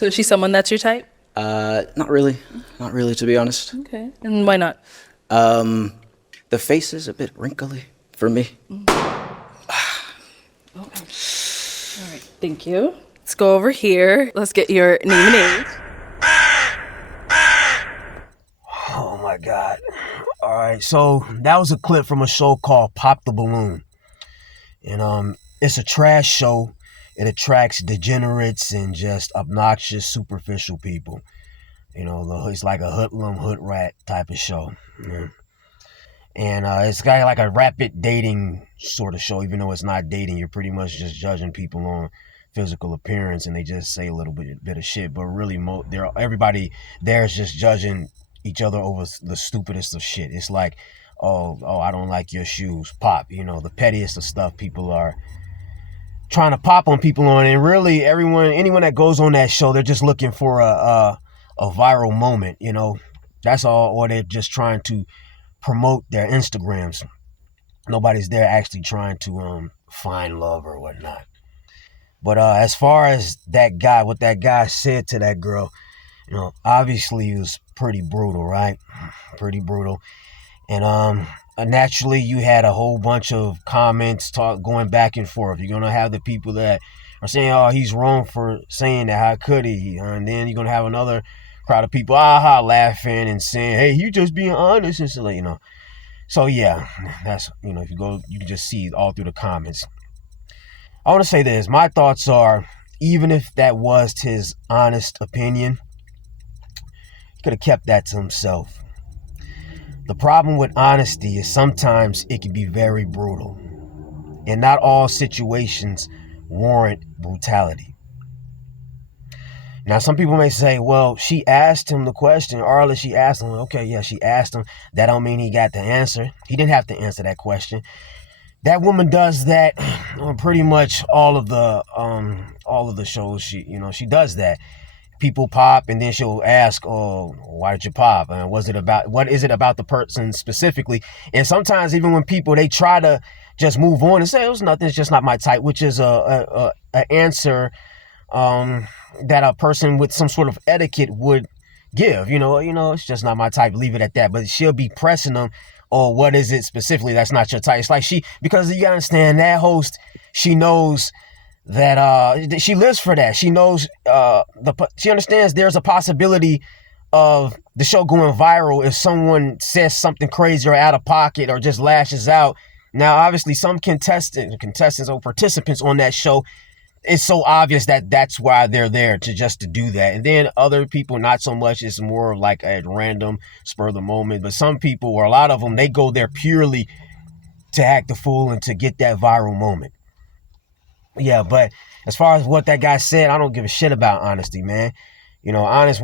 So is she someone that's your type? Not really. Not really, to be honest. Okay. And why not? The face is a bit wrinkly for me. Okay. All right. Thank you. Let's go over here. Let's get your name and age. Oh my God. All right, so that was a clip from a show called Pop the Balloon. And it's a trash show. It attracts degenerates and just obnoxious, superficial people. It's like a hoodlum, hood rat type of show. Yeah. And it's got like a rapid dating sort of show, even though it's not dating. You're pretty much just judging people on physical appearance, and they just say a little bit of shit. But really, everybody there is just judging each other over the stupidest of shit. It's like, oh, I don't like your shoes. Pop, the pettiest of stuff people are trying to pop on people on. And really, anyone that goes on that show, they're just looking for a viral moment, That's all, or they're just trying to promote their Instagrams. Nobody's there actually trying to find love or whatnot. But as far as what that guy said to that girl, obviously it was pretty brutal, right? Pretty brutal. And naturally you had a whole bunch of comments going back and forth. You're going to have the people that are saying, oh, he's wrong for saying that. How could he? And then you're going to have another crowd of people, laughing and saying, hey, you just being honest. And so, So yeah, that's, if you go, you can just see it all through the comments. I want to say this. My thoughts are, even if that was his honest opinion, he could have kept that to himself. The problem with honesty is sometimes it can be very brutal. And not all situations warrant brutality. Now, some people may say, well, she asked him the question. Arla, she asked him. Okay, yeah, she asked him. That don't mean he got the answer. He didn't have to answer that question. That woman does that on pretty much all of the shows. She does that. People pop, and then she'll ask, "Oh, why did you pop? And what is it about the person specifically?" And sometimes, even when people they try to just move on and say it was nothing, it's just not my type, which is a answer that a person with some sort of etiquette would give. It's just not my type. Leave it at that. But she'll be pressing them. Or what is it specifically that's not your type? It's like because you understand that host, she knows that she lives for that. She knows she understands there's a possibility of the show going viral if someone says something crazy or out of pocket or just lashes out. Now, obviously, some contestants or participants on that show, it's so obvious that that's why they're there to do that. And then other people, not so much. It's more like a random spur of the moment. But some people, or a lot of them, they go there purely to act the fool and to get that viral moment. Yeah, but as far as what that guy said, I don't give a shit about honesty, man. Honest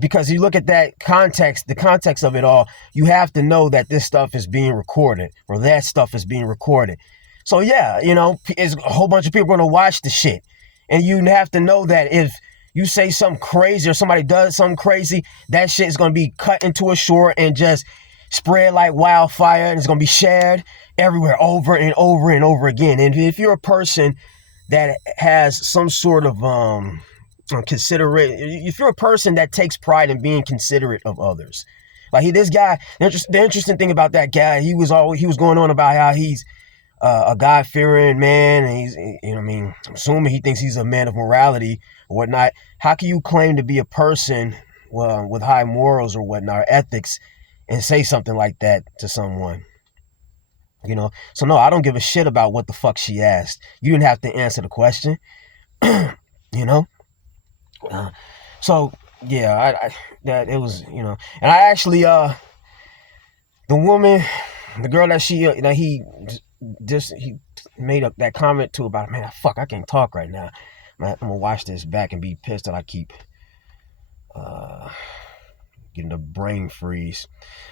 because you look at that context, the context of it all, you have to know that this stuff is being recorded or that stuff is being recorded. So yeah, it's a whole bunch of people going to watch the shit. And you have to know that if you say something crazy or somebody does something crazy, that shit is going to be cut into a short and just spread like wildfire, and it's going to be shared everywhere over and over and over again. And if you're a person that has some sort of considerate, if you're a person that takes pride in being considerate of others, like this guy, the interesting thing about that guy, he was going on about how he's a God-fearing man, and he's, I'm assuming he thinks he's a man of morality or whatnot. How can you claim to be a person with high morals or whatnot, or ethics, and say something like that to someone? So no, I don't give a shit about what the fuck she asked. You didn't have to answer the question. So yeah, that it was, and I actually, the woman, the girl that he made up that comment to about, man, fuck, I can't talk right now. Man, I'm gonna watch this back and be pissed that I keep getting the brain freeze.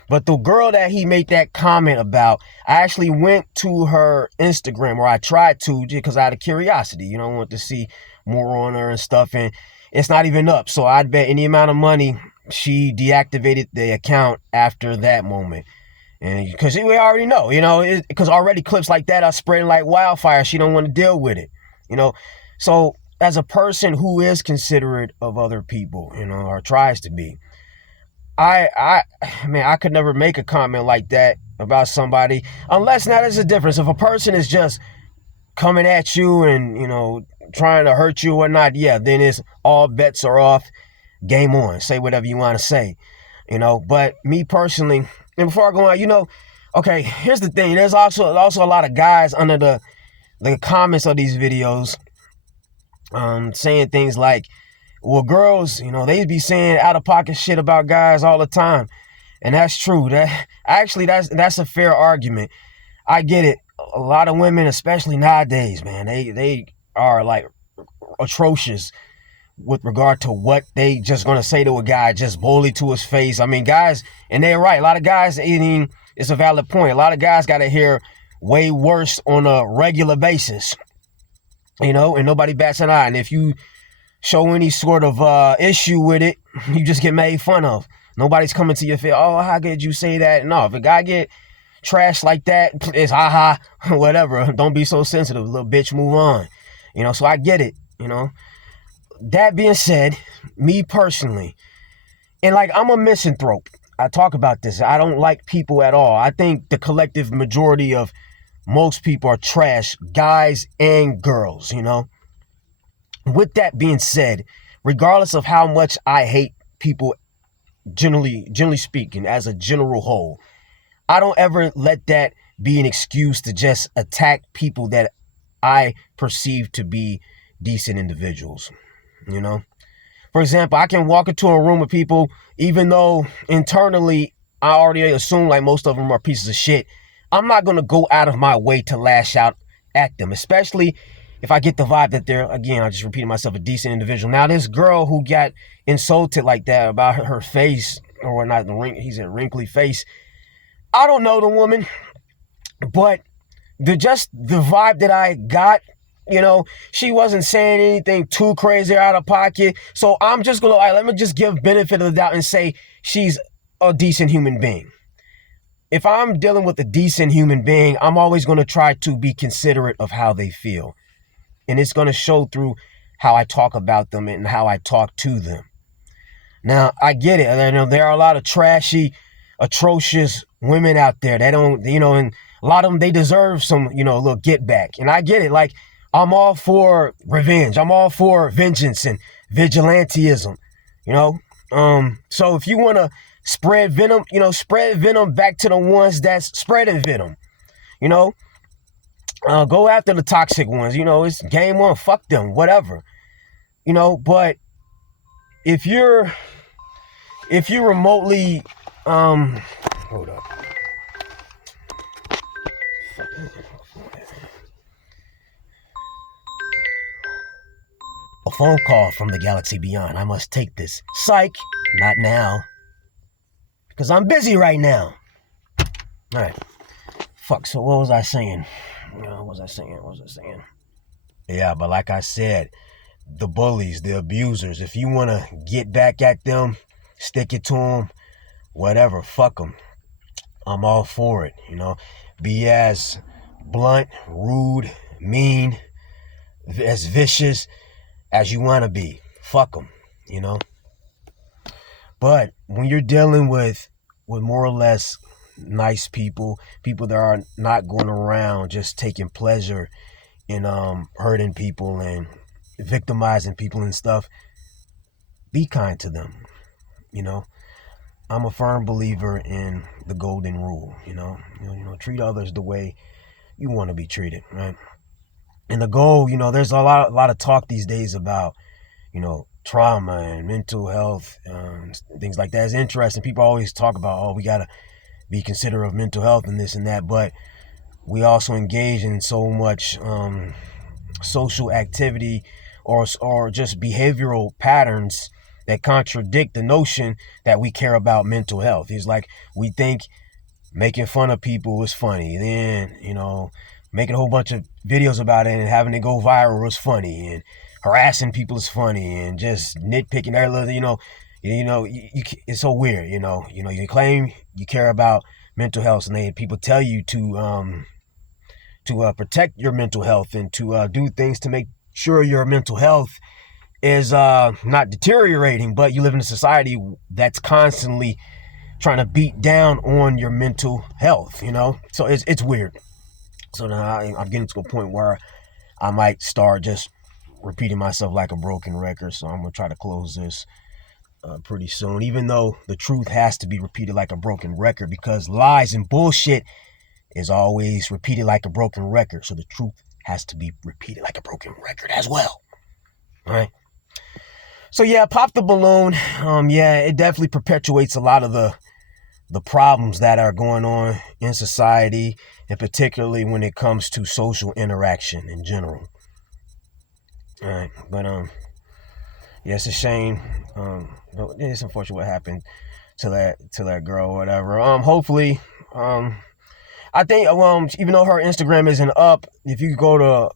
But the girl that he made that comment about, I actually went to her Instagram, or I tried to, because out of curiosity, I want to see more on her and stuff, and it's not even up. So I'd bet any amount of money she deactivated the account after that moment. And because we already know, because already clips like that are spreading like wildfire. She don't want to deal with it, So as a person who is considerate of other people, or tries to be, I man, I could never make a comment like that about somebody unless now there's a difference. If a person is just coming at you and, trying to hurt you or whatnot, yeah, then it's all bets are off, game on. Say whatever you want to say, But me personally, and before I go on, okay, here's the thing. There's also a lot of guys under the comments of these videos saying things like, well, girls, they be saying out of pocket shit about guys all the time. And that's true. That's a fair argument. I get it. A lot of women, especially nowadays, man, they are like atrocious with regard to what they just gonna say to a guy just boldly to his face. I mean, guys, and they're right. A lot of guys eating, it's a valid point. A lot of guys gotta hear way worse on a regular basis, and nobody bats an eye. And if you show any sort of issue with it, you just get made fun of. Nobody's coming to your face. Oh, how could you say that? No, if a guy get trash like that, it's haha, whatever. Don't be so sensitive, little bitch, move on. So I get it, That being said, me personally, and like I'm a misanthrope. I talk about this. I don't like people at all. I think the collective majority of most people are trash, guys and girls, With that being said, regardless of how much I hate people, generally speaking, as a general whole, I don't ever let that be an excuse to just attack people that I perceive to be decent individuals, For example, I can walk into a room of people, even though internally I already assume like most of them are pieces of shit. I'm not going to go out of my way to lash out at them, especially if I get the vibe that they're, again, I just repeated myself, a decent individual. Now, this girl who got insulted like that about her face or whatnot, he said wrinkly face. I don't know the woman, but the vibe that I got, she wasn't saying anything too crazy out of pocket. So I'm just going to, let me just give benefit of the doubt and say she's a decent human being. If I'm dealing with a decent human being, I'm always going to try to be considerate of how they feel. And it's going to show through how I talk about them and how I talk to them. Now, I get it. I know there are a lot of trashy, atrocious women out there that don't, and a lot of them, they deserve some, little get back. And I get it. Like, I'm all for revenge. I'm all for vengeance and vigilantism, So if you want to spread venom, spread venom back to the ones that's spreading venom, go after the toxic ones, it's game on, fuck them, whatever, but if you're remotely, hold up. A phone call from the galaxy beyond. I must take this. Psych, not now. Because I'm busy right now. All right. Fuck, so what was I saying? What was I saying? Yeah, but like I said, the bullies, the abusers, if you want to get back at them, stick it to them, whatever, fuck them. I'm all for it, Be as blunt, rude, mean, as vicious as you want to be. Fuck them, But when you're dealing with more or less nice people that are not going around just taking pleasure in hurting people and victimizing people and stuff, be kind to them, I'm a firm believer in the golden rule, treat others the way you want to be treated, right? And the goal, there's a lot of talk these days about, trauma and mental health, things like that. It's interesting. People always talk about, we got to be considerate of mental health and this and that, but we also engage in so much social activity or just behavioral patterns that contradict the notion that we care about mental health. It's like we think making fun of people is funny, then making a whole bunch of videos about it and having it go viral is funny, and harassing people is funny, and just nitpicking every it's so weird. You claim you care about mental health, and people tell you to protect your mental health and to do things to make sure your mental health is not deteriorating, but you live in a society that's constantly trying to beat down on your mental health, you know? So it's weird. So now I'm getting to a point where I might start just repeating myself like a broken record. So I'm going to try to close this pretty soon, even though the truth has to be repeated like a broken record, because lies and bullshit is always repeated like a broken record. So the truth has to be repeated like a broken record as well. All right. So yeah, pop the balloon. Yeah, it definitely perpetuates a lot of the problems that are going on in society, and particularly when it comes to social interaction in general. All right, but yeah, it's a shame. It's unfortunate what happened to that girl or whatever. Hopefully, I think even though her Instagram isn't up, if you go to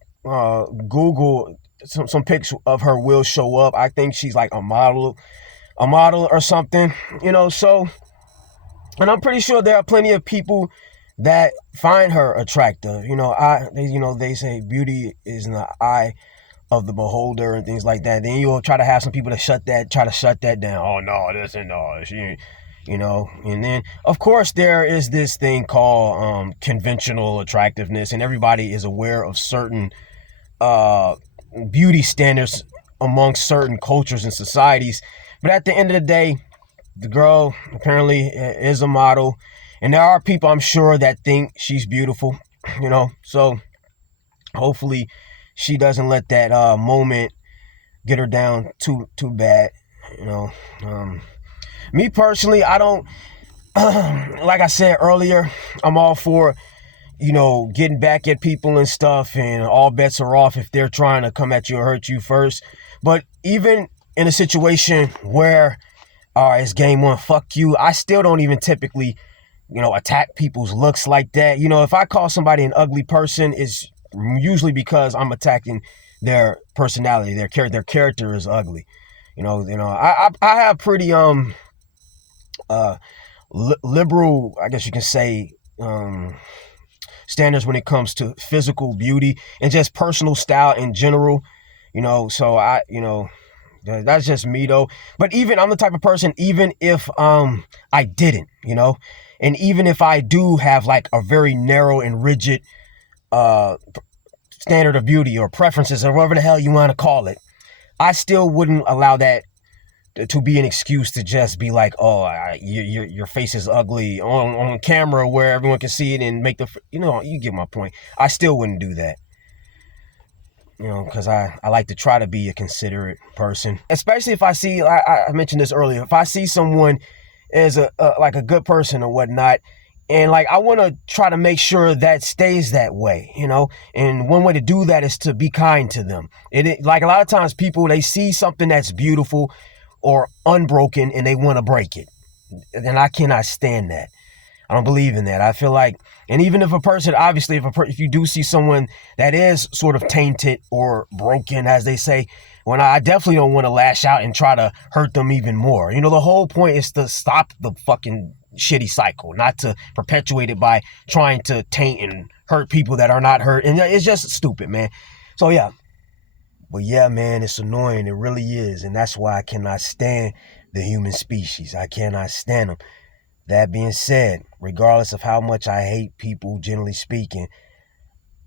Google, some pics of her will show up. I think she's like a model or something, you know. So, and I'm pretty sure there are plenty of people that find her attractive. You know, they say beauty is in the eye of the beholder and things like that. Then you'll try to have some people to try to shut that down. Oh no, this and no, she, you know. And then of course there is this thing called conventional attractiveness, and everybody is aware of certain beauty standards amongst certain cultures and societies. But at the end of the day, the girl apparently is a model, and there are people, I'm sure, that think she's beautiful, you know. So hopefully she doesn't let that moment get her down too bad, you know. Me personally, I don't like I said earlier, I'm all for, you know, getting back at people and stuff, and all bets are off if they're trying to come at you or hurt you first. But even in a situation where it's game one, fuck you, I still don't even typically, you know, attack people's looks like that. You know, if I call somebody an ugly person, it's usually because I'm attacking their personality, their character is ugly. You know, I have pretty liberal, I guess you can say, standards when it comes to physical beauty and just personal style in general. You know, so that's just me though. But even I'm the type of person, even if I didn't, you know, and even if I do have like a very narrow and rigid standard of beauty or preferences or whatever the hell you want to call it, I still wouldn't allow that to be an excuse to just be like, oh, your face is ugly on camera where everyone can see it and make you know, you get my point. I still wouldn't do that. You know, because I like to try to be a considerate person, especially if I see, I mentioned this earlier, if I see someone as like a good person or whatnot, and like I want to try to make sure that stays that way, you know. And one way to do that is to be kind to them. Like a lot of times people, they see something that's beautiful or unbroken and they want to break it, and I cannot stand that. I don't believe in that. I feel like, and even if a person, obviously, if you do see someone that is sort of tainted or broken, as they say, when I definitely don't want to lash out and try to hurt them even more. You know, the whole point is to stop the fucking shitty cycle, not to perpetuate it by trying to taint and hurt people that are not hurt. And it's just stupid, man. So yeah. But yeah, man, it's annoying. It really is. And that's why I cannot stand the human species. I cannot stand them. That being said, regardless of how much I hate people, generally speaking,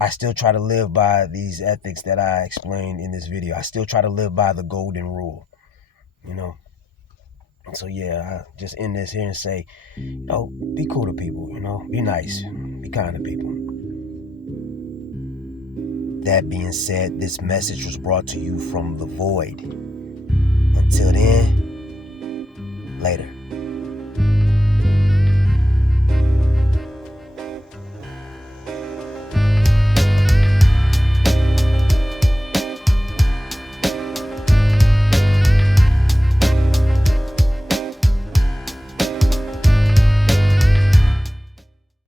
I still try to live by these ethics that I explained in this video. I still try to live by the golden rule, you know. So yeah, I just end this here and say, you know, be cool to people, you know, be nice, be kind to people. That being said, this message was brought to you from the void. Until then, later.